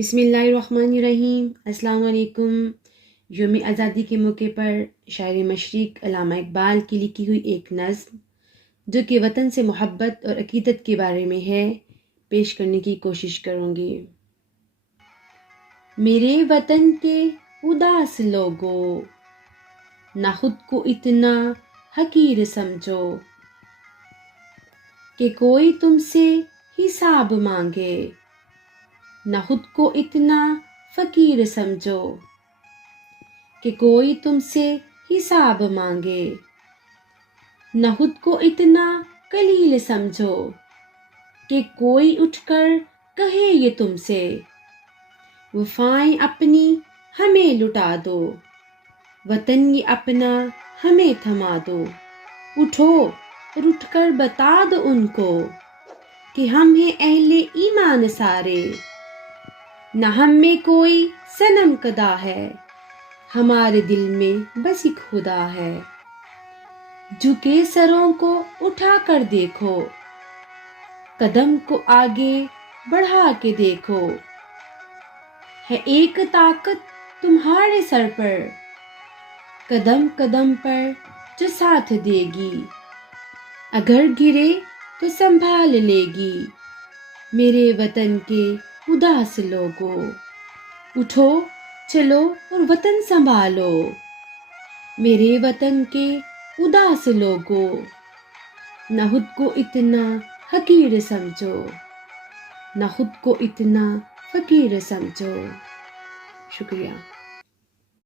بسم اللہ الرحمن الرحیم۔ السلام علیکم۔ یوم آزادی کے موقع پر شاعر مشرق علامہ اقبال کی لکھی ہوئی ایک نظم جو کہ وطن سے محبت اور عقیدت کے بارے میں ہے، پیش کرنے کی کوشش کروں گی۔ میرے وطن کے اداس لوگو، نہ خود کو اتنا حقیر سمجھو کہ کوئی تم سے حساب مانگے، نہ خود کو اتنا فقیر سمجھو کہ کوئی تم سے حساب مانگے، نہ خود کو اتنا قلیل سمجھو کہ کوئی اٹھ کر کہے یہ تم سے وفائیں اپنی ہمیں لٹا دو، وطن یہ اپنا ہمیں تھما دو۔ اٹھو اور اٹھ کر بتا دو ان کو کہ ہم ہیں اہل ایمان سارے، نہ ہم میں کوئی صنم کدا ہے، ہمارے دل میں بس ایک خدا ہے۔ جھکے سروں کو اٹھا کر دیکھو، قدم کو آگے بڑھا کے دیکھو، ہے ایک طاقت تمہارے سر پر، قدم قدم پر جو ساتھ دے گی، اگر گرے تو سنبھال لے گی۔ میرے وطن کے اداس لوگو، اٹھو چلو اور وطن سنبھالو۔ میرے وطن کے اداس لوگو، نہ خود کو اتنا حقیر سمجھو، نہ خود کو اتنا فقیر سمجھو۔ شکریہ۔